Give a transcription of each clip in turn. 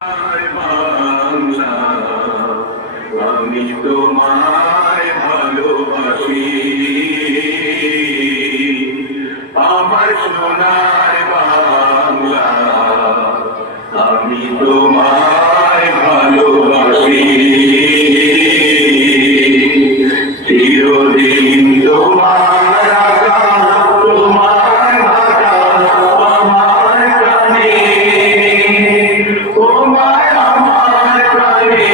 বাংলা, আমি তোমায় ভালোবাসি, আমার সোনার বাংলা, আমি তোমায় ভালোবাসি, চিরদিন তোমার আকাশ, তোমার বাতাস আমার প্রাণে, তোমায় আমার প্রাণে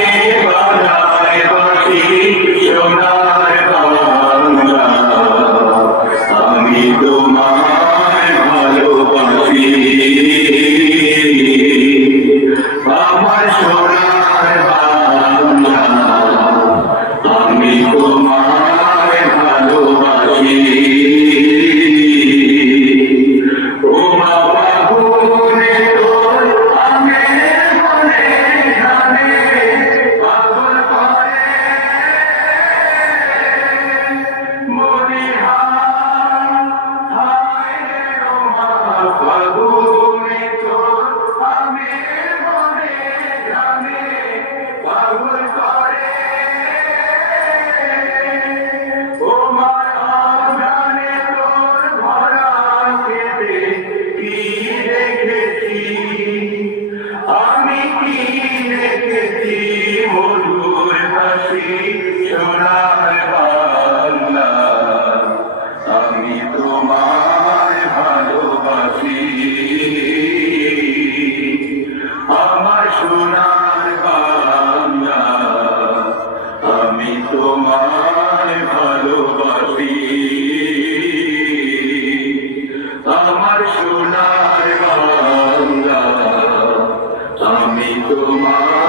বাঁধায় বাঁধি, সোনার বাংলা, আমি তোমায় ভালোবাসি, আমার সোনার বাংলা, আমি তোমায় ভালোবাসি। ও বাবা গুনে তোর আমের মনে গানে পাগল করে মনে হায় রে ও বাবা গুনে তোর আমের মনে গানে পাগল করে ও মায়া গানে তোর ভরা খেতে কি রেখেছি, আমি কি রেখেছি মধুর হাসি, সোনার বাংলা, আমি তোমায় ভালোবাসি, আমার সোনার বাংলা, আমি তোমায় ভালোবাসি, আমার সোনার বাংলা, আমি তোমায়